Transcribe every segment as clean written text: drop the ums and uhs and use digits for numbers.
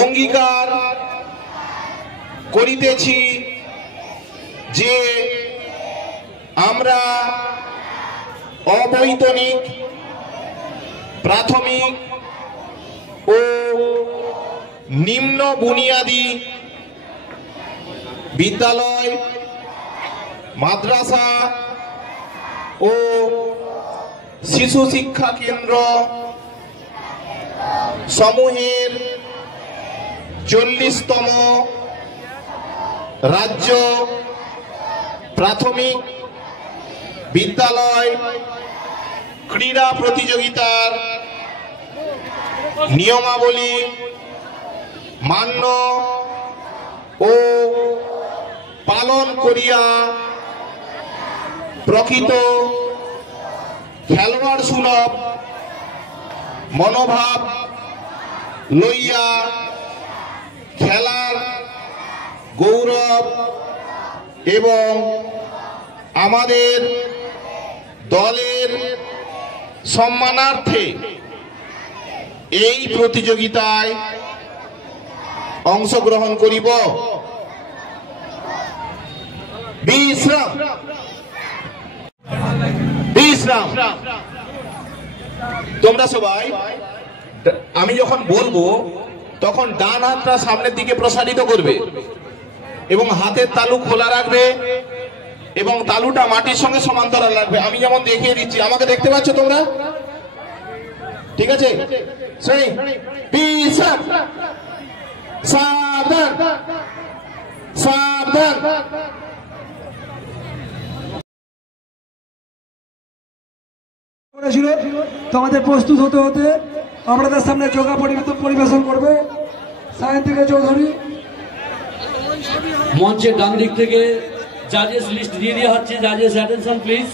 অঙ্গীকার করিতেছি যে আমরা অবৈতনিক প্রাথমিক ও নিম্ন বুনিয়াদী বিদ্যালয়, মাদ্রাসা ও শিশু শিক্ষা কেন্দ্র সমূহের 40তম রাজ্য প্রাথমিক বিদ্যালয় ক্রীড়া প্রতিযোগিতার নিয়মাবলী মান্য ও পালন করিয়া প্রকৃত খেলোয়াড় সুলভ মনোভাব লইয়া খেলার গৌরব এবং আমাদের দলের সম্মানার্থে এই প্রতিযোগিতায় অংশগ্রহণ করিব। বিশ্রাম বিশ্রাম। তোমরা সবাই আমি যখন বলবো তখন ডান হাতটা সামনের দিকে প্রসারিত করবে এবং হাতের তালু খোলা রাখবে এবং তালুটা মাটির সঙ্গে সমান্তরাল রাখবে। আমি যেমন দেখিয়ে দিচ্ছি, আমাকে দেখতে পাচ্ছ তোমরা? ঠিক আছে, সেই বিশ্রাম। সাবধান সাবধান। তোমাদের প্রস্তুত হতে হতে আপনাদের সামনে যোগা পরিবেশন করবে সায়ন্তিকা চৌধুরী। মঞ্চের ডান দিক থেকে জাজেস লিস্ট দিয়ে দেওয়া হচ্ছে। জাজেস অ্যাটেনশন প্লিজ,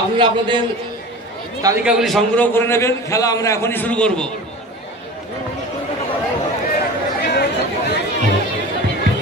আপনারা আপনাদের তালিকাগুলি সংগ্রহ করে নেবেন। খেলা আমরা এখনই শুরু করব।